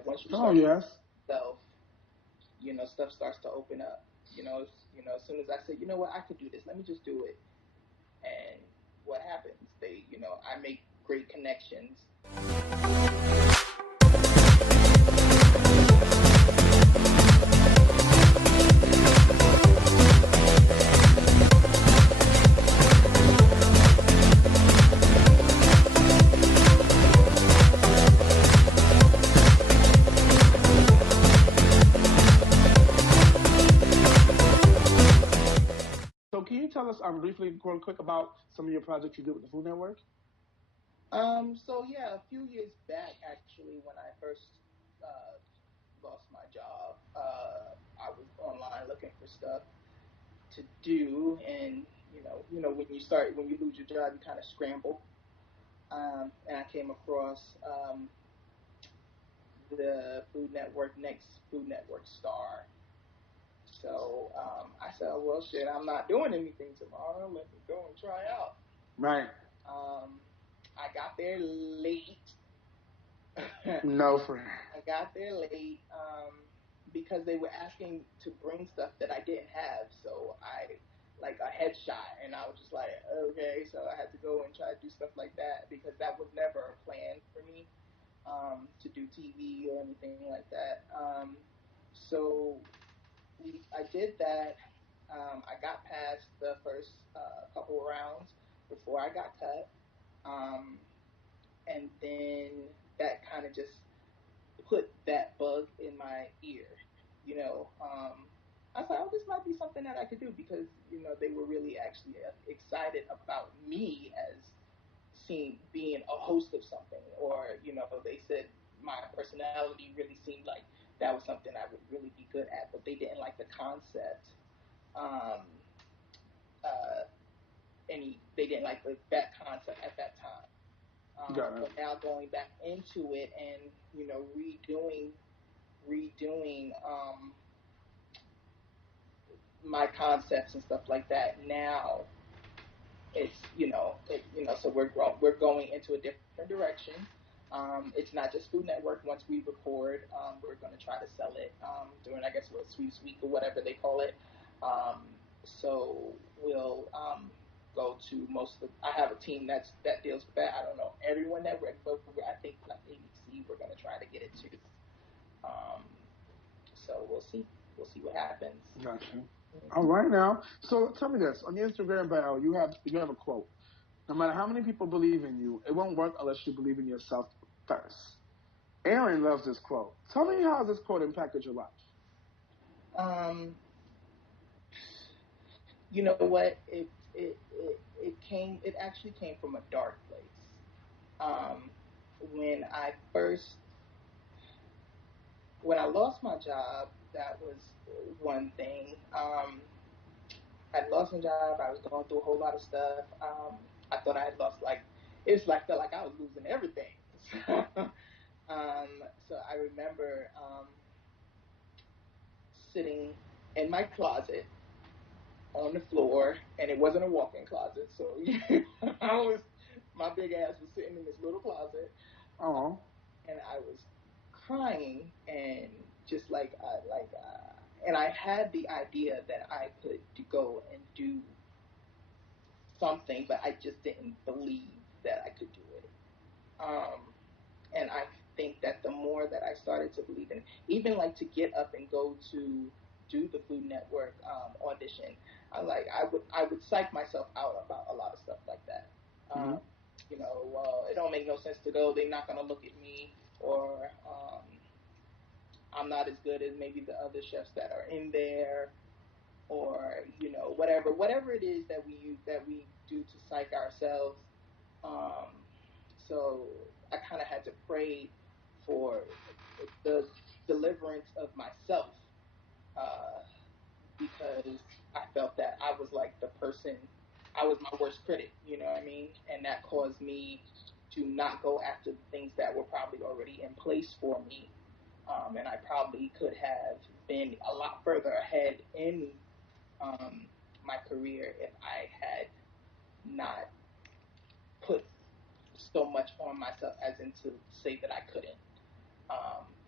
that once you Oh start yes. self, stuff starts to open up. As soon as I said, you know what, I could do this. Let me just do it. And what happens? I make great connections. So can you tell us briefly, real quick, about some of your projects you did with the Food Network? So yeah, a few years back, actually, when I first uh, lost my job, I was online looking for stuff to do, and when you lose your job, you kind of scramble. And I came across the Food Network next Food Network star. So I said, oh, well, shit, I'm not doing anything tomorrow. Let me go and try out. Right. I got there late. No, friend. I got there late because they were asking to bring stuff that I didn't have. So I like a headshot, and I was just like, okay. So I had to go and try to do stuff like that because that was never a plan for me to do TV or anything like that. So I did that. I got past the first couple of rounds before I got cut, um, and then that kind of just put that bug in my ear. You know, I thought, oh, this might be something that I could do because they were really actually excited about me as being a host of something, or they said my personality really seemed like that was something I would really be good at, but they didn't like the concept. Um, uh, they didn't like that concept at that time. But now going back into it and redoing my concepts and stuff like that. Now it's so we're going into a different direction. It's not just Food Network. Once we record, we're going to try to sell it during, I guess, what Sweeps Week or whatever they call it. So we'll go to most of. I have a team that deals with that. I don't know everyone that but I think like ABC, we're going to try to get it to. Um, so we'll see. We'll see what happens. Gotcha. All right now. So tell me this: on your Instagram bio, you have a quote. No matter how many people believe in you, it won't work unless you believe in yourself first. Aaron loves this quote. Tell me how this quote impacted your life. You know what? It actually came from a dark place. Um, when I lost my job, that was one thing. I lost my job. I was going through a whole lot of stuff. I thought I had lost felt like I was losing everything. So I remember sitting in my closet on the floor, and it wasn't a walk-in closet, so my big ass was sitting in this little closet, and I was crying and just and I had the idea that I could go and do something, but I just didn't believe that I could do it. And I think that the more that I started to believe in, even like to get up and go to do the Food Network audition, I would psych myself out about a lot of stuff like that. It don't make no sense to go. They're not gonna look at me, or I'm not as good as maybe the other chefs that are in there, or whatever it is that we do to psych ourselves. Um, so I kind of had to pray for the deliverance of myself because I felt that I was like I was my worst critic, you know what I mean? And that caused me to not go after the things that were probably already in place for me. And I probably could have been a lot further ahead in my career if I had not put so much on myself as in to say that I couldn't.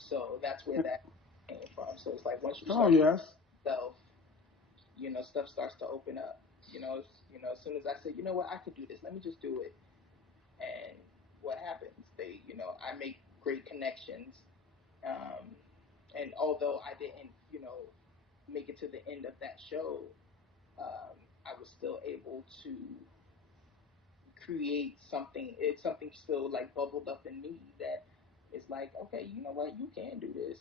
So that's where that came from. So it's like once you Oh start yes. self, stuff starts to open up. As soon as I say, you know what, I could do this. Let me just do it. And what happens? I make great connections. Um, and although I didn't, make it to the end of that show, I was still able to create something. It's something still like bubbled up in me that is like, okay, you know what, you can do this.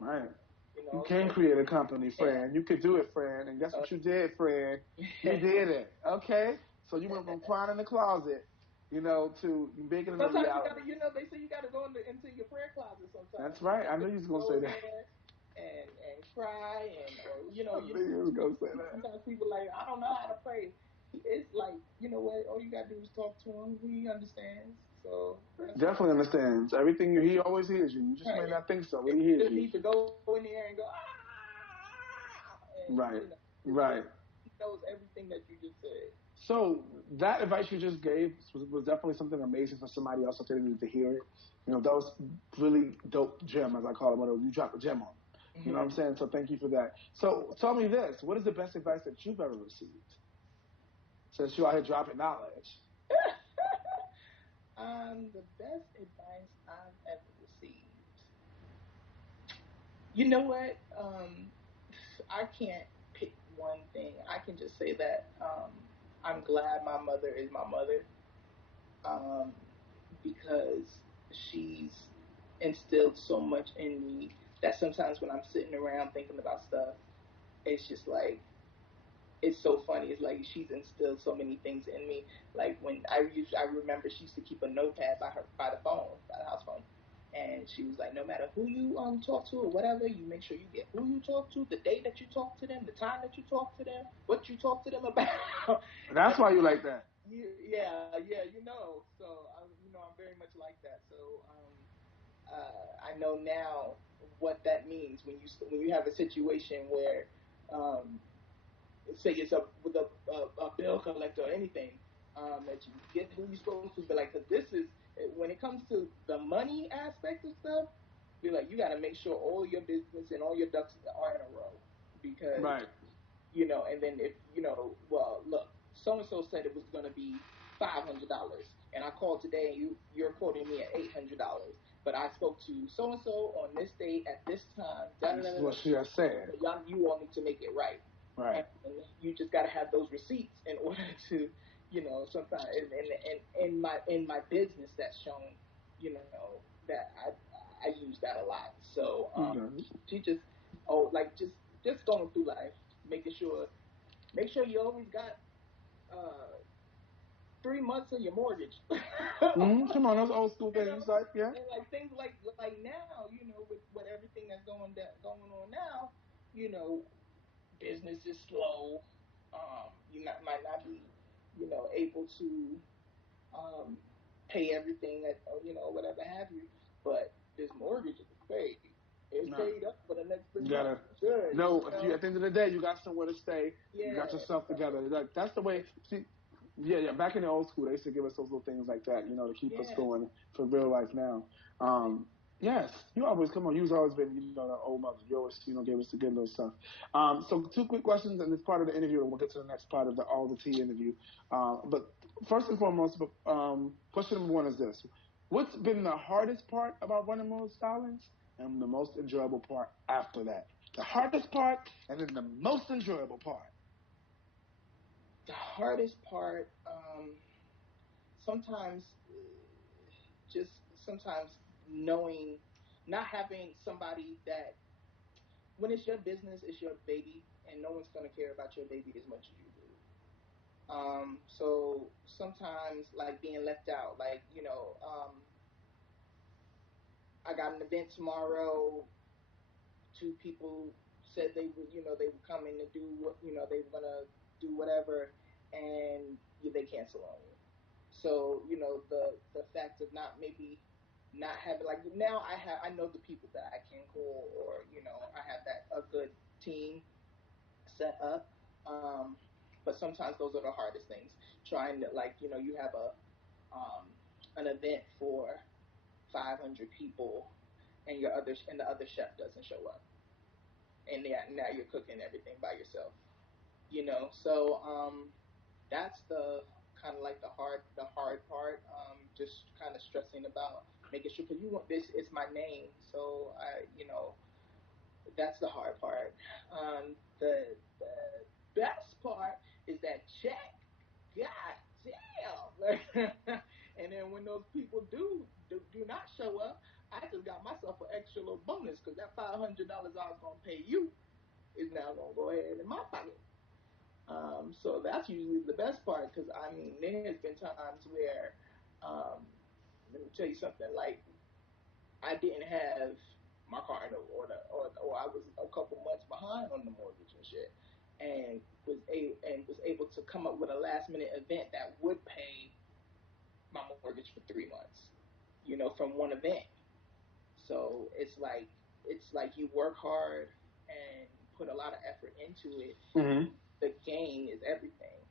Right. You So can create a company, yeah. friend. You could do it, friend. And guess what you did, friend? You did it. Okay? So you went from crying in the closet, to making it a Sometimes you reality. gotta, they say you gotta go into your prayer closet. Sometimes That's right. I knew you you was going to go say in that. there and cry or I knew you was going to say that. sometimes people like, I don't know how to pray. It's like, you know what? All you gotta do is talk to him. He understands. So Definitely understands. Everything he always hears you. You just right. may not think so, but he You hears just you. need to go in there and go and Right. Right. he knows everything that you just said. So that advice you just gave was definitely something amazing for somebody else out there needed to hear it. That was really dope gem, as I call it. When you drop a gem on them. You know what I'm saying? So thank you for that. So tell me this: what is the best advice that you've ever received? Since you out here dropping knowledge. The best advice I've ever received. You know what? I can't pick one thing. I can just say that I'm glad my mother is my mother um, because she's instilled so much in me that sometimes when I'm sitting around thinking about stuff, it's just like it's so funny. It's like she's instilled so many things in me. Like when I remember she used to keep a notepad by the phone, by the house phone, and she was like, no matter who you talk to or whatever, you make sure you get who you talk to, the day that you talk to them, the time that you talk to them, what you talk to them about. That's why you like that. Yeah. So I'm very much like that. So I know now what that means when you have a situation where um, say it's with a bill collector or anything, that you get who you're supposed to. But like, cause this is when it comes to the money aspect of stuff, you're like, you got to make sure all your business and all your ducks are in a row because Right. and then if well, look, so and so said it was going to be $500, and I called today, and you're quoting me at $800. But I spoke to so and so on this date at this time. Da da This da is da. what she has said. So you all need to make it right, Right. and you just got to have those receipts in order to, sometimes in my business that's shown, that I use that a lot. So she just like just going through life, making sure make sure you always got uh 3 months of your mortgage. Come on, those old school things, like yeah. And like things like now, with everything that's going on now, you know, business is slow. Might not be, able to um, pay everything that whatever have you, but this mortgage is paid. It's Nah. paid up for the next three You months. gotta Good. know if you at the end of the day you got somewhere to stay, you Yeah. got yourself together. That's the way. See, yeah. Back in the old school, they used to give us those little things like that, to keep us Yeah. going for real life now. Yes, you always come on. You've always been, the old mother. You always, gave us the good little stuff. So two quick questions, and it's part of the interview, and we'll get to the next part of the all the tea interview. But first and foremost, question number one is this: what's been the hardest part about running Mode Stylings, and the most enjoyable part after that? The hardest part, and then the most enjoyable part. The hardest part, sometimes, just sometimes knowing, not having somebody that, when it's your business, it's your baby, and no one's gonna care about your baby as much as you do. So sometimes like being left out, like I got an event tomorrow. Two people said they were coming to do what they were gonna do whatever, and they cancel on you. So the fact of not having, like, now I know the people that I can call, or I have that a good team set up. Um, but sometimes those are the hardest things. Trying to, like, you have an event for 500 people, and the other chef doesn't show up, and now you're cooking everything by yourself. So that's the kind of like the hard part. Just kind of stressing about making sure, because you want this is my name, so that's the hard part. The best part is that check. God damn! And then when those people do not show up, I just got myself an extra little bonus, because that $500 I was gonna pay you is now gonna go ahead in my pocket. So that's usually the best part, because I mean, there's been times where, um, let me tell you something. Like, I didn't have my car in order, or I was a couple months behind on the mortgage and shit, and was able to come up with a last minute event that would pay my mortgage for 3 months. From one event. So it's like you work hard and put a lot of effort into it. Mm-hmm. The gain is everything.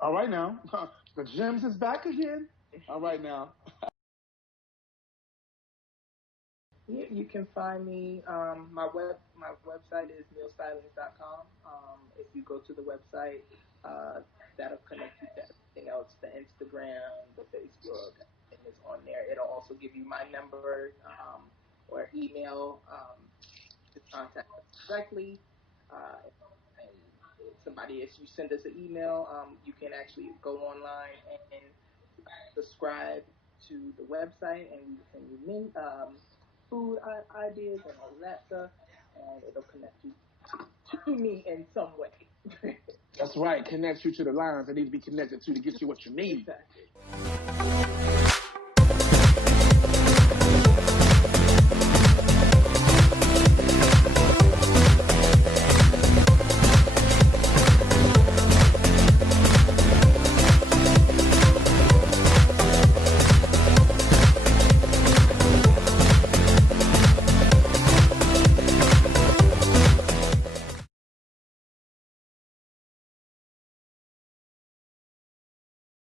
All right now, the gems is back again. All right now. You can find me. My website is mealstylings.com. If you go to the website, that'll connect you to everything else: the Instagram, the Facebook, everything is on there. It'll also give you my number, or email, to contact us directly. And if you send us an email, you can actually go online and subscribe to the website, and we will send you food ideas and all of that stuff, and it'll connect you to me in some way. That's right. Connect you to the lines that need to be connected to get you what you need. Exactly.